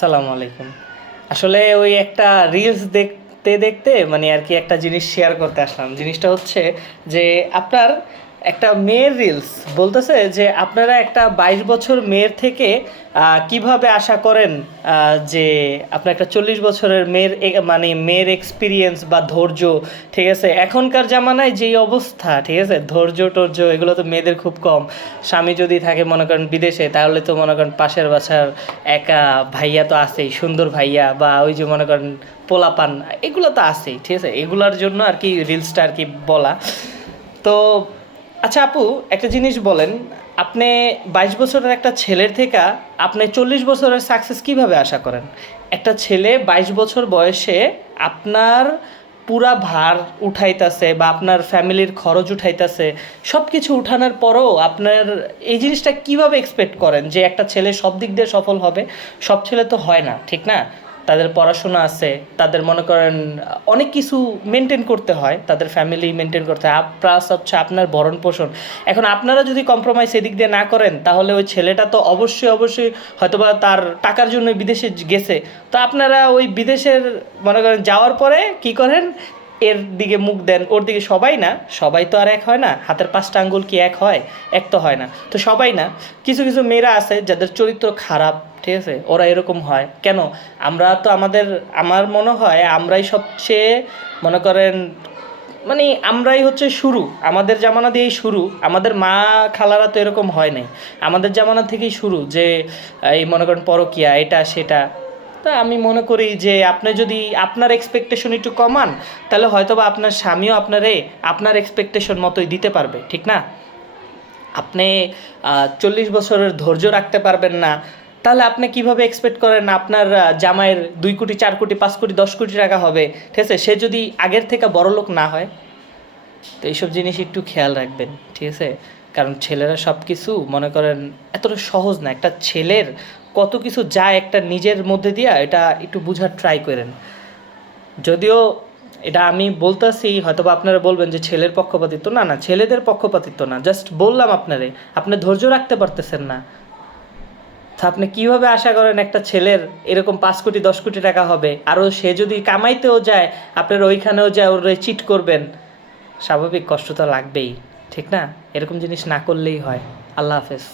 সালামু আলাইকুম। আসলে ওই একটা রিলস দেখতে দেখতে মানে আর কি একটা জিনিস শেয়ার করতে আসলাম। জিনিসটা হচ্ছে যে আপনার একটা মেয়ের রিলস বলতেছে যে আপনারা একটা 22 বছর মেয়ের থেকে কিভাবে আশা করেন যে আপনার একটা 40 বছরের মেয়ের মানে মেয়ের এক্সপিরিয়েন্স বা ধৈর্য, ঠিক আছে, এখনকার জামানায় যেই অবস্থা, ঠিক আছে, ধৈর্য টর্য এগুলো তো মেয়েদের খুব কম। স্বামী যদি থাকে মনে করেন বিদেশে, তাহলে তো মনে করেন পাশের বাসার একা ভাইয়া তো আছেই, সুন্দর ভাইয়া, বা ওই যে মনে করেন পোলাপান, এগুলো তো আছেই, ঠিক আছে, এগুলোর জন্য আর কি রিলসটা আর কি বলা। তো আচ্ছা আপু, একটা জিনিস বলেন, আপনি 22 বছরের একটা ছেলের থেকে আপনি 40 বছরের সাকসেস কিভাবে আশা করেন? একটা ছেলে 22 বছর বয়সে আপনার পুরা ভার উঠাইতাছে বা আপনার ফ্যামিলির খরচ উঠাইতাছে, সব কিছু উঠানোর পরও আপনার এই জিনিসটা কিভাবে এক্সপেক্ট করেন যে একটা ছেলে সব দিক দিয়ে সফল হবে? সব ছেলে তো হয় না, ঠিক না? তাদের পড়াশোনা আছে, তাদের মনে করেন অনেক কিছু মেনটেন করতে হয়, তাদের ফ্যামিলি মেনটেন করতে হয়, প্লাস হচ্ছে আপনার ভরণ পোষণ। এখন আপনারা যদি কম্প্রোমাইজ এদিক দিয়ে না করেন, তাহলে ওই ছেলেটা তো অবশ্যই অবশ্যই হয়তোবা তার টাকার জন্য বিদেশে গেছে। তো আপনারা ওই বিদেশের মনে করেন যাওয়ার পরে কি করেন? এর দিকে মুখ দেন, ওর দিকে। সবাই না, সবাই তো আর এক হয় না, হাতের 5টা আঙ্গুল কি এক হয়? এক তো হয় না। তো সবাই না, কিছু কিছু মেয়েরা আছে যাদের চরিত্র খারাপ, ঠিক আছে, ওরা এরকম হয় কেন? আমরা তো আমার মনে হয় আমরাই সবচেয়ে মনে করেন মানে আমরাই হচ্ছে শুরু, আমাদের জামানা দিয়েই শুরু। আমাদের মা খালারা তো এরকম হয় নাই, আমাদের জামানা থেকেই শুরু যে এই মনে করেন পরকীয়া, এটা সেটা। তা আমি মনে করি যে আপনি যদি আপনার এক্সপেকটেশন একটু কমান, তাহলে হয়তো বা আপনার স্বামীও আপনার এক্সপেকটেশন মতোই দিতে পারবে, ঠিক না? আপনি 40 বছরের ধৈর্য রাখতে পারবেন না, তাহলে আপনি কিভাবে এক্সপেক্ট করেন আপনার জামাইয়ের 2 কোটি, 4 কোটি, 5 কোটি, 10 কোটি টাকা হবে? ঠিক আছে, সে যদি আগের থেকে বড়লোক না হয়। তো এইসব জিনিস একটু খেয়াল রাখবেন, ঠিক আছে? কারণ ছেলেরা সব কিছু মনে করেন এতটা সহজ না। একটা ছেলের কত কিছু যায় একটা নিজের মধ্যে দিয়া, এটা একটু বুঝার ট্রাই করেন। যদিও এটা আমি বলতেছি, হয়তো বা আপনারা বলবেন যে ছেলের পক্ষপাতিত্ব। না না, ছেলেদের পক্ষপাতিত্ব না, জাস্ট বললাম আপনারে আপনি ধৈর্য রাখতে পারতেছেন না। তা আপনি কীভাবে আশা করেন একটা ছেলের এরকম 5 কোটি 10 কোটি টাকা হবে? আরও সে যদি কামাইতেও যায়, আপনার ওইখানেও যায় ওরে চিট করবেন? স্বাভাবিক কষ্ট তো লাগবেই, ঠিক না? এরকম জিনিস না করলেই হয়। আল্লাহ হাফেজ।